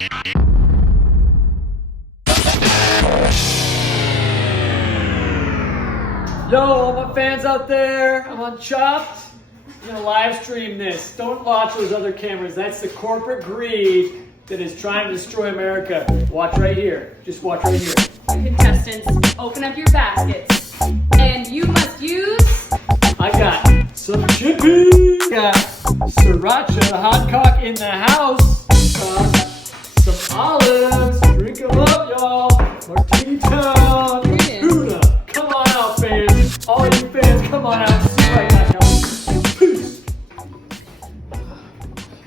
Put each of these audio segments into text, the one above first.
Yo, all my fans out there, I'm on Chopped. I'm gonna live stream this. Don't watch those other cameras. That's the corporate greed that is trying to destroy America. Watch right here. Just watch right here. Contestants, open up your baskets. And you must use... I got some chippy. Got sriracha hot cock in the house. Some olives. Drink them up, y'all. Martini Town. Tuna. Come on out, fans. All you fans, come on out. See you right now, y'all. Peace.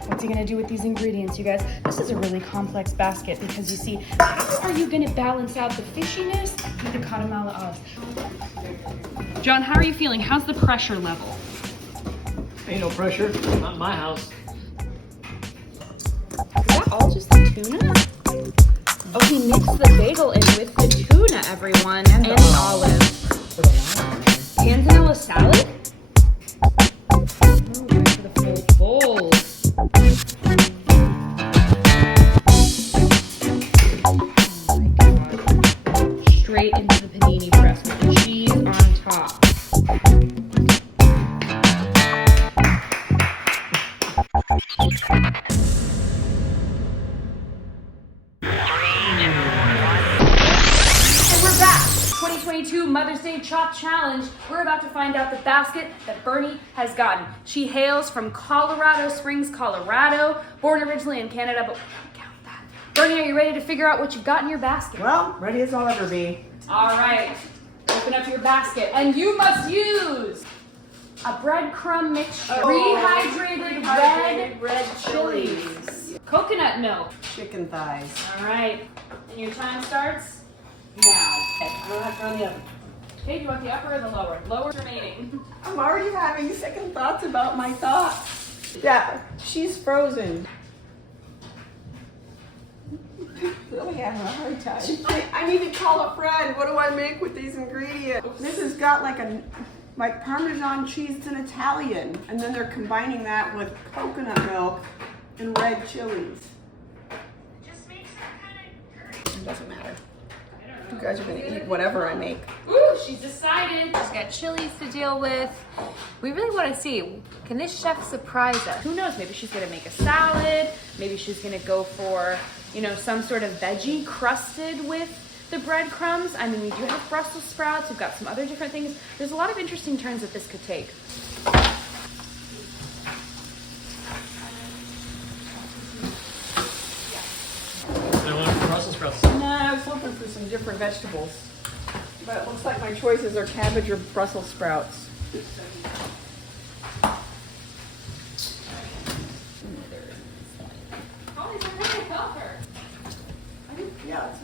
What's he gonna do with these ingredients, you guys? This is a really complex basket because you see, how are you gonna balance out the fishiness with the Guatemala olives? John, how are you feeling? How's the pressure level? Ain't no pressure. Not in my house. Is that all just the tuna? Oh, he mixed the bagel in with the tuna, everyone, and the olive. Panzanella salad? Oh, for the full bowl. Oh my God. Straight into the panini press with the cheese on top. We're back. 2022 Mother's Day Chop Challenge. We're about to find out the basket that Bernie has gotten. She hails from Colorado Springs, Colorado, born originally in Canada, but we don't count that. Bernie, are you ready to figure out what you've got in your basket? Well, ready as I'll ever be. All right, open up your basket, and you must use a breadcrumb mixture, rehydrated red chilies, coconut milk. Chicken thighs. All right, and your time starts now. I don't have to run the oven. Okay, do you want the upper or the lower? Lower remaining. I'm already having second thoughts about my thoughts. Yeah, she's frozen. Really having a hard time. I need to call a friend. What do I make with these ingredients? This has got like Parmesan cheese and Italian, and then they're combining that with coconut milk and red chilies. Just makes it kind of It doesn't matter. You guys are gonna eat whatever I make. Ooh, she's decided. She's got chilies to deal with. We really want to see, can this chef surprise us? Who knows? Maybe she's gonna make a salad. Maybe she's gonna go for, you know, some sort of veggie crusted with the breadcrumbs. I mean, we do have Brussels sprouts. We've got some other different things. There's a lot of interesting turns that this could take. I want Brussels sprouts. Nah, I was looking for some different vegetables. But it looks like my choices are cabbage or Brussels sprouts. Oh, he's already help her. Yeah, it's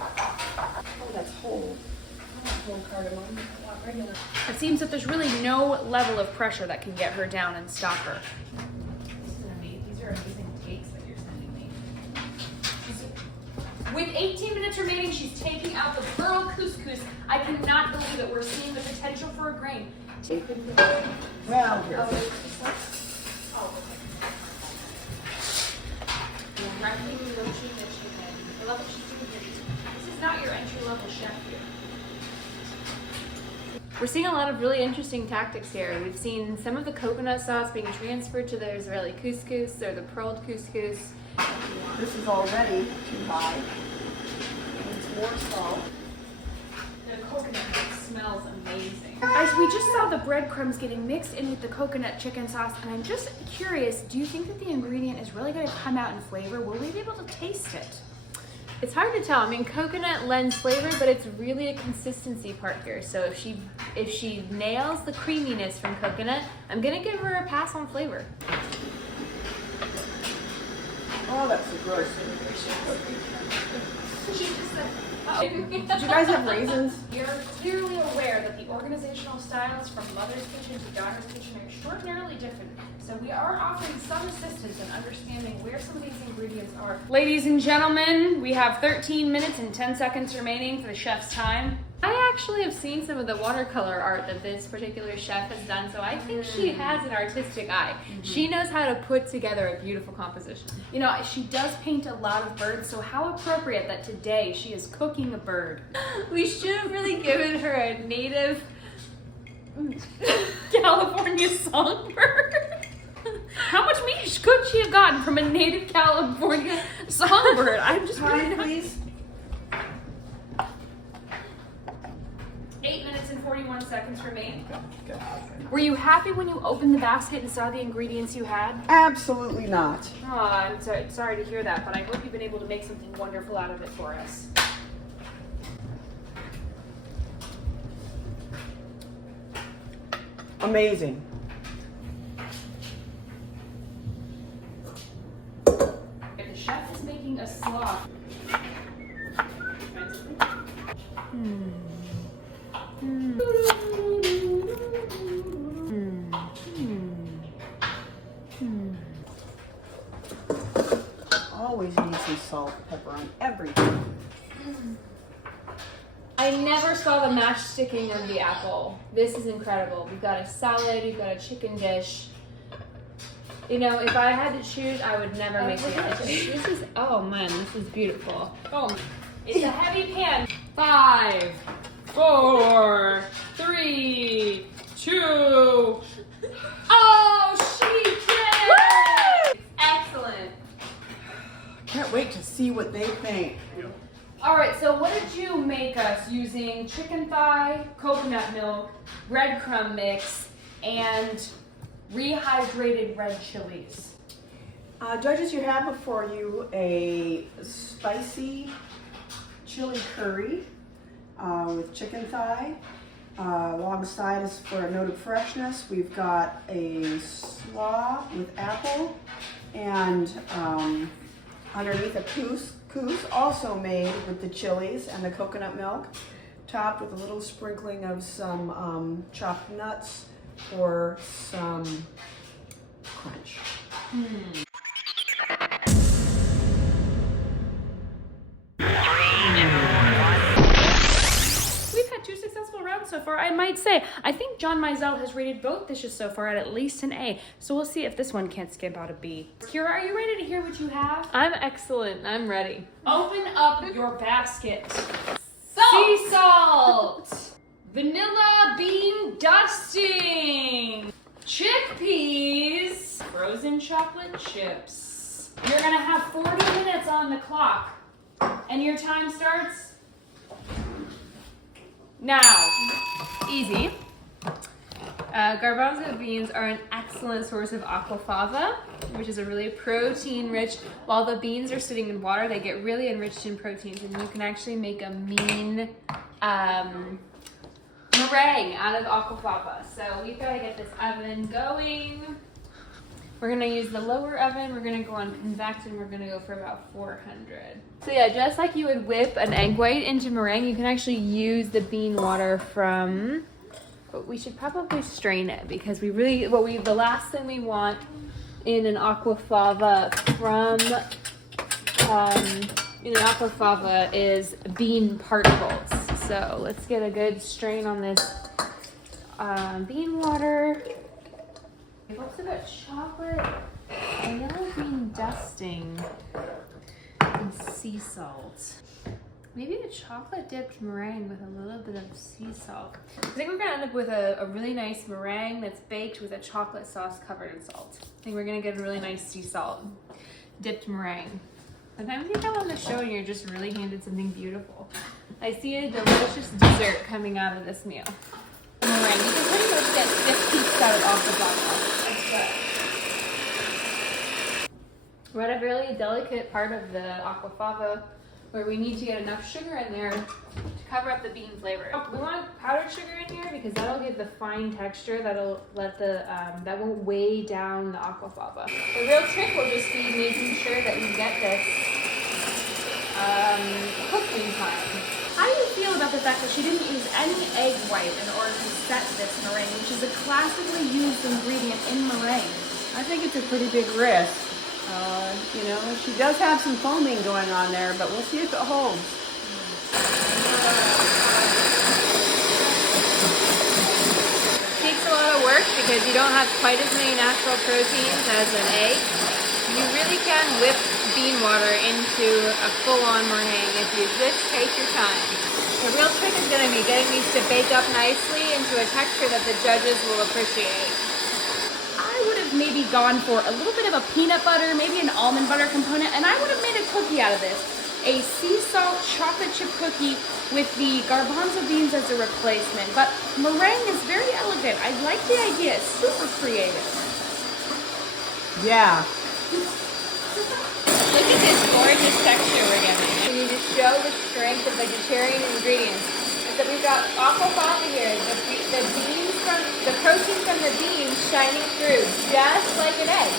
oh, that's whole. Whole cardamom. Not regular. It seems that there's really no level of pressure that can get her down and stop her. These are amazing takes that you're sending me. With 18 minutes remaining, she's taking out the pearl couscous. I cannot believe it. We're seeing the potential for a grain. Well, here. Directly negotiating that she had. I love what she's doing here. This is not your entry-level chef here. We're seeing a lot of really interesting tactics here. We've seen some of the coconut sauce being transferred to the Israeli couscous or the pearled couscous. This is already too high. It's more salt. The coconut milk smells amazing. Guys, we just saw the breadcrumbs getting mixed in with the coconut chicken sauce, and I'm just curious, do you think that the ingredient is really going to come out in flavor? Will we be able to taste it? It's hard to tell. I mean, coconut lends flavor, but it's really a consistency part here. So if she nails the creaminess from coconut, I'm gonna give her a pass on flavor. Oh, that's so gross. She just said, Did you guys have raisins? You're clearly aware that the organizational styles from mother's kitchen to daughter's kitchen are extraordinarily different. So we are offering some assistance in understanding where some of these ingredients are. Ladies and gentlemen, we have 13 minutes and 10 seconds remaining for the chef's time. I actually have seen some of the watercolor art that this particular chef has done, so I think she has an artistic eye. She knows how to put together a beautiful composition. You know, she does paint a lot of birds, so how appropriate that today she is cooking a bird. We should have really given her a native California songbird. How much meat could she have gotten from a native California songbird? I'm just Time, please. 8 minutes and 41 seconds for me. Were you happy when you opened the basket and saw the ingredients you had? Absolutely not. Oh, I'm sorry to hear that, but I hope you've been able to make something wonderful out of it for us. Amazing. The chef is making a slaw. Always need some salt, pepper on everything. I never saw the mashed sticking of the apple. This is incredible. We've got a salad, we've got a chicken dish. You know, if I had to choose, I would never make the other. This is, oh man, this is beautiful. Oh, it's a heavy pan. 5, 4, 3, 2. Oh, she did! Excellent. Can't wait to see what they think. All right, so what did you make us using chicken thigh, coconut milk, breadcrumb mix, and rehydrated red chilies? Judges, you have before you a spicy chili curry with chicken thigh. Alongside us for a note of freshness, we've got a slaw with apple, and underneath a couscous also made with the chilies and the coconut milk, topped with a little sprinkling of some chopped nuts for some crunch. We've had 2 successful rounds so far, I might say. I think John Mizell has rated both dishes so far at least an A, so we'll see if this one can't skip out a B. Kira, are you ready to hear what you have? I'm excellent. I'm ready. Open up your basket. Salt! Sea salt! Vanilla bean dusting! Chickpeas! Frozen chocolate chips. You're gonna have 40 minutes on the clock. And your time starts now. Easy. Garbanzo beans are an excellent source of aquafaba, which is a really protein-rich. While the beans are sitting in water, they get really enriched in proteins, and you can actually make a mean meringue out of aquafaba. So we've got to get this oven going. We're gonna use the lower oven. We're gonna go on convect, and we're gonna go for about 400. So yeah, just like you would whip an egg white into meringue, you can actually use the bean water from. But we should probably strain it because the last thing we want in an aquafaba is bean particles. So let's get a good strain on this bean water. We've also got chocolate, vanilla bean dusting, and sea salt. Maybe a chocolate dipped meringue with a little bit of sea salt. I think we're gonna end up with a really nice meringue that's baked with a chocolate sauce covered in salt. I think we're gonna get a really nice sea salt dipped meringue. Sometimes you come on the show and you're just really handed something beautiful. I see a delicious dessert coming out of this meal. Meringue. You can pretty much get 50 out off the bottom. We're at a really delicate part of the aquafaba where we need to get enough sugar in there to cover up the bean flavor. We want powdered sugar in here because that'll give the fine texture that'll let that won't weigh down the aquafaba. The real trick will just be making sure that you get this cooking time. How do you feel about the fact that she didn't use any egg white in order to set this meringue, which is a classically used ingredient in meringue? I think it's a pretty big risk. She does have some foaming going on there, but we'll see if it holds. work because you don't have quite as many natural proteins as an egg. You really can whip bean water into a full-on meringue if you just take your time. The real trick is going to be getting these to bake up nicely into a texture that the judges will appreciate. I would have maybe gone for a little bit of a peanut butter, maybe an almond butter component, and I would have made a cookie out of this. A sea salt chocolate chip cookie with the garbanzo beans as a replacement. But meringue is very elegant. I like the idea. It's super creative. Yeah. Look at this gorgeous texture we're getting. We need to show the strength of vegetarian ingredients. And so we've got aquafaba here, the protein from the beans shining through, just like an egg.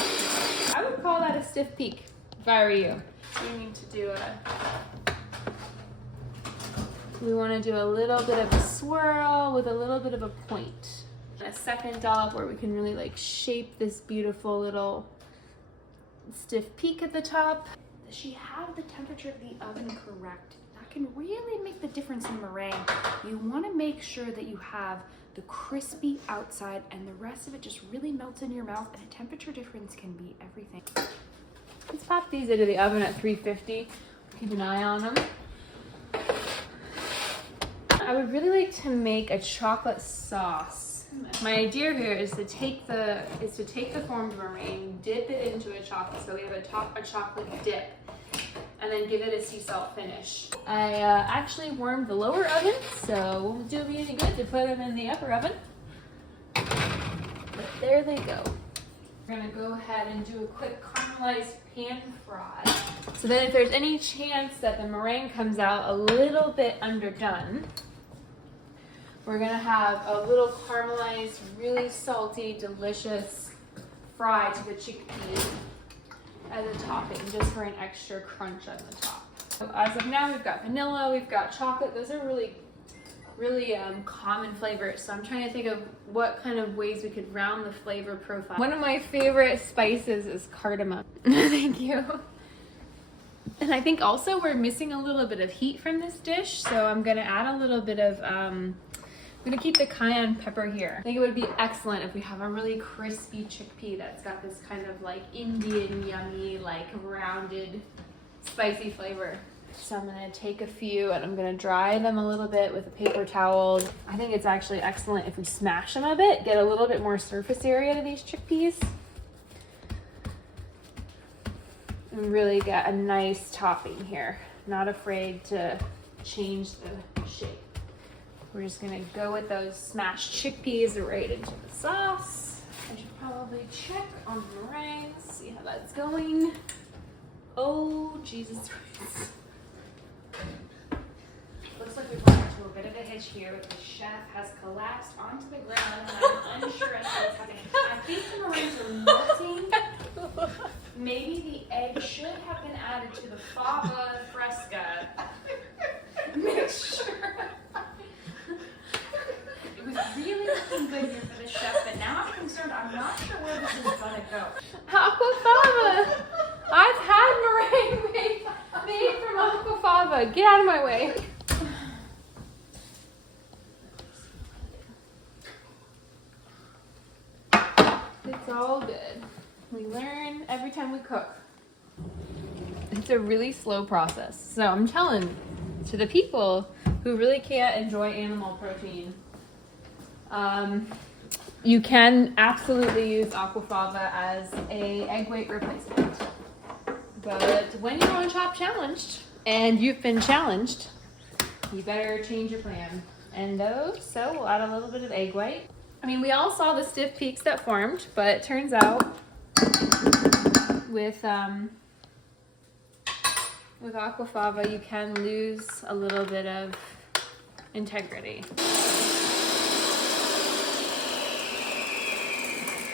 I would call that a stiff peak if I were you. You need to do We want to do a little bit of a swirl with a little bit of a point. A second dollop where we can really like shape this beautiful little stiff peak at the top. Does she have the temperature of the oven correct? That can really make the difference in meringue. You want to make sure that you have the crispy outside and the rest of it just really melts in your mouth, and a temperature difference can be everything. Let's pop these into the oven at 350. Keep an eye on them. I would really like to make a chocolate sauce. My idea here is to take the formed meringue, dip it into a chocolate, so we have a chocolate dip, and then give it a sea salt finish. I actually warmed the lower oven, so it won't do me any good to put them in the upper oven. But there they go. We're gonna go ahead and do a quick caramelized pan fry. So then if there's any chance that the meringue comes out a little bit underdone, we're gonna have a little caramelized, really salty, delicious fry to the chickpeas as a topping, just for an extra crunch on the top. So as of now, we've got vanilla, we've got chocolate. Those are really common flavors. So I'm trying to think of what kind of ways we could round the flavor profile. One of my favorite spices is cardamom. Thank you. And I think also we're missing a little bit of heat from this dish, so I'm gonna add a little bit of, I'm gonna keep the cayenne pepper here. I think it would be excellent if we have a really crispy chickpea that's got this kind of like Indian yummy, like rounded, spicy flavor. So I'm gonna take a few and I'm gonna dry them a little bit with a paper towel. I think it's actually excellent if we smash them a bit, get a little bit more surface area to these chickpeas. And really get a nice topping here. Not afraid to change the shape. We're just gonna go with those smashed chickpeas right into the sauce. I should probably check on the meringue, see how that's going. Oh, Jesus Christ. Looks like we've run into a bit of a hitch here. The chef has collapsed onto the ground, and I'm unsure as to what's happening. I think the meringues are melting. Maybe the egg should have been added to the fava fresca. Make sure. It was really looking good here for the chef, but now I'm concerned. I'm not sure where this is gonna go. Aquafaba! I've had meringue made from aquafaba. Get out of my way. It's all good. We learn every time we cook. It's a really slow process. So I'm telling to the people who really can't enjoy animal protein, you can absolutely use aquafaba as a egg white replacement. But when you're on Chop Challenged and you've been challenged, you better change your plan. And so we'll add a little bit of egg white. I mean, we all saw the stiff peaks that formed, but it turns out with aquafaba, you can lose a little bit of integrity.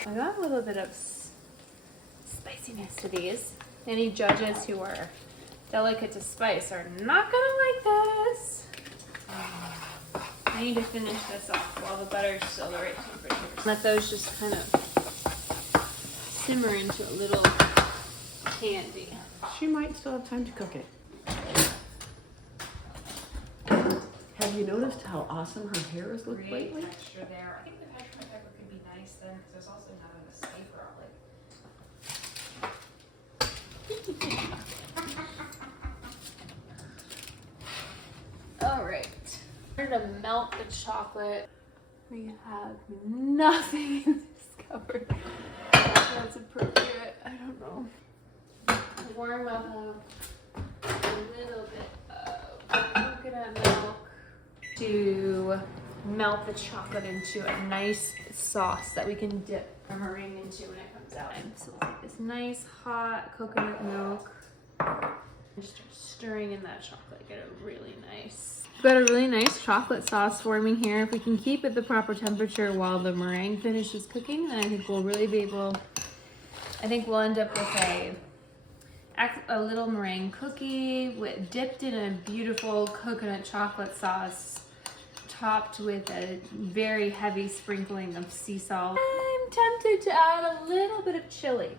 I got a little bit of spiciness to these. Any judges who are delicate to spice are not gonna like this. I need to finish this off while the butter is still the right temperature. Let those just kind of simmer into a little candy. She might still have time to cook it. Have you noticed how awesome her hair has looked Great lately? texture there. I think the peppermint pepper could be nice nice then, because there's also not an escape garlic. All right. In order to melt the chocolate, we have nothing in this cupboard. That's appropriate. I don't know. Warm up a little bit of coconut milk to melt the chocolate into a nice sauce that we can dip our meringue into when it comes out. So we'll take this nice hot coconut milk and start stirring in that chocolate. Get it really nice. We've got a really nice chocolate sauce forming here. If we can keep it the proper temperature while the meringue finishes cooking, then I think we'll really be able, I think we'll end up with a little meringue cookie dipped in a beautiful coconut chocolate sauce, topped with a very heavy sprinkling of sea salt. I'm tempted to add a little bit of chili.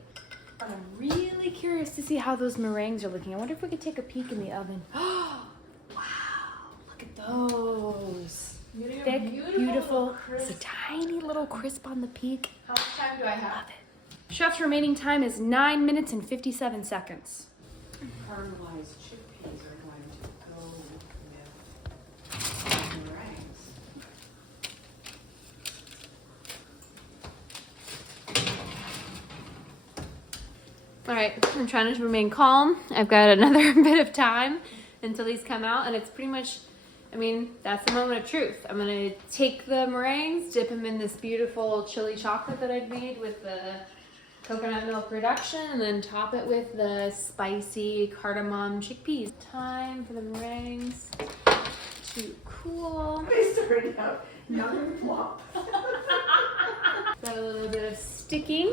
I'm really curious to see how those meringues are looking. I wonder if we could take a peek in the oven. Wow, look at those. Thick, beautiful. It's a tiny little crisp on the peak. How much time do I have? Love it. Chef's remaining time is 9 minutes and 57 seconds. Caramelized chickpeas are going to go with meringues. All right, I'm trying to remain calm. I've got another bit of time until these come out, and it's pretty much, I mean, that's the moment of truth. I'm gonna take the meringues, dip them in this beautiful chili chocolate that I've made with the coconut milk reduction, and then top it with the spicy cardamom chickpeas. Time for the meringues to cool. They started out young and plump. Got a little bit of sticking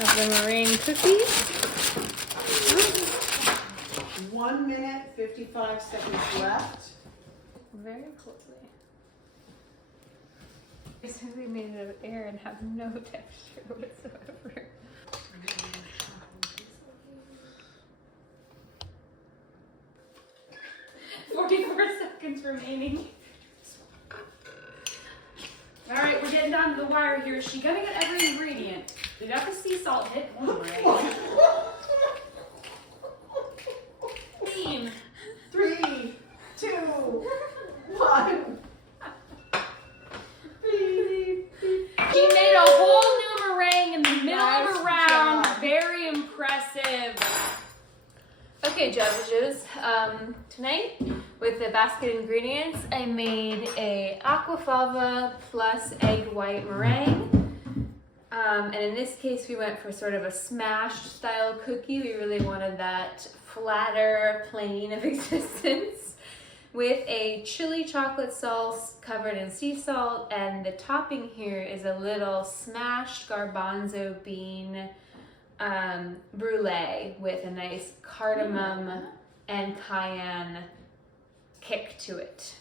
of the meringue cookies. 1 minute, 55 seconds left. Very closely. It's we made it of air and have no texture whatsoever. 44 seconds remaining. All right, we're getting down to the wire here. Is she gonna get every ingredient? We got the sea salt hit one right. 3, 2, 1. She made a whole new meringue in the middle of a round. job. Very impressive. Okay, judges. Tonight, with the basket ingredients, I made a aquafaba plus egg white meringue. And in this case, we went for sort of a smashed style cookie. We really wanted that flatter plane of existence with a chili chocolate sauce covered in sea salt. And the topping here is a little smashed garbanzo bean brulee with a nice cardamom and cayenne kick to it.